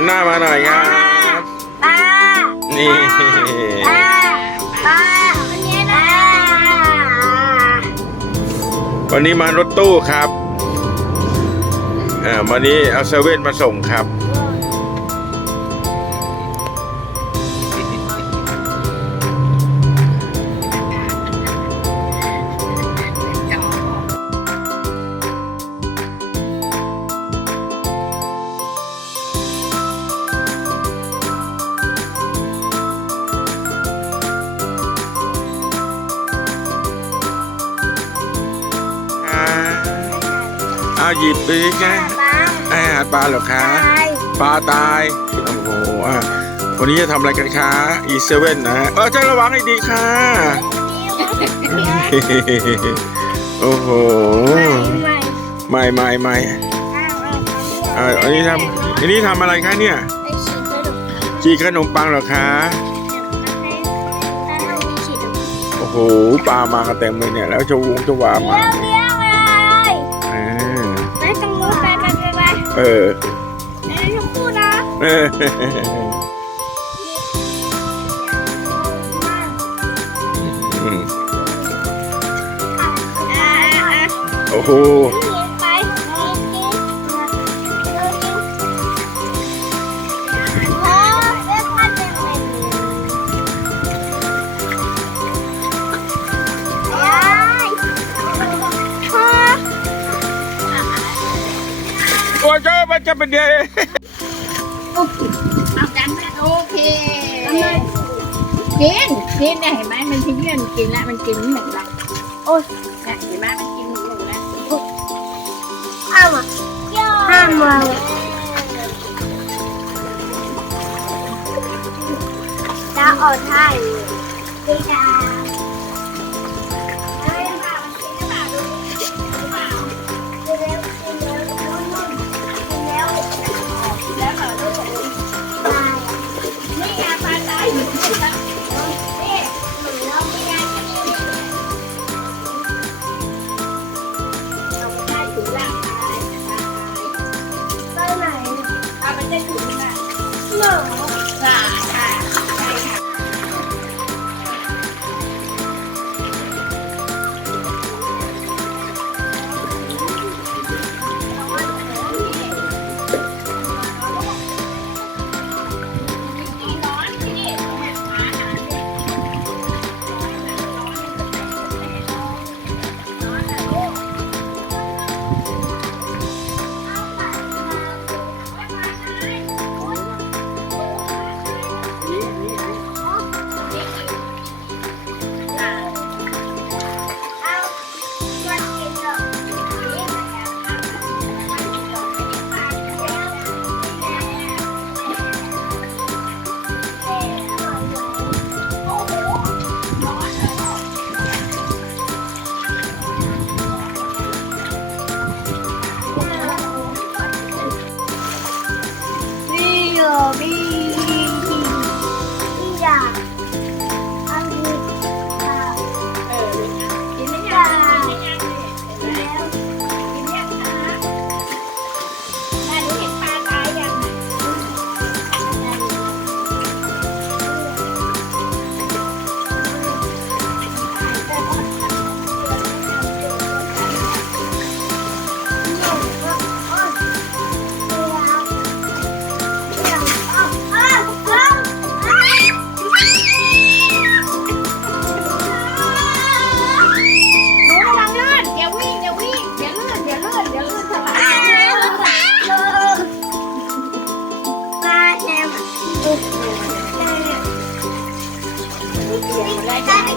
นหน้ามาหน่อยครับ ป้านี่ ป้าป้าคนนี้นะวันนี้มารถตู้ครับ อ่า วันนี้เอาเซเว่นมาส่งครับอ่ เอาหยิบไปสิคะป้าอาหารปลาเหรอคะตายปลาตาย โอ้โหอะวันนี้จะทำอะไรกันคะอีเซเว่นนะฮะเออจะระวังให้ดีค่ะ โอ้โหไม่ไม่ไม่ไม่อ่าอันนี้ทำอันนี้ทำอะไรคะเนี่ยไปฉีดกระดูกจีขนมปังเหรอคะให้ฉีดโอ้โหปลามากันเต็มเลยเนี่ย แล้วจะวงจะวาเลี้มา เออไอ้ชมพู่นะเอออืมอ่าอ่าโอ้โห เจ้ามันจะเป็นเดียเอาจำได้โอเคกินกินเนี่ยเห็นไหมมันทิ้งเรื่องกินแล้วมันกินหนึ่งละโอ้ยเนี่ยเห็นไหมมันกินหนึ่งละห้ามอะห้ามมาจะอดท่ายดีจ้า 我们来看。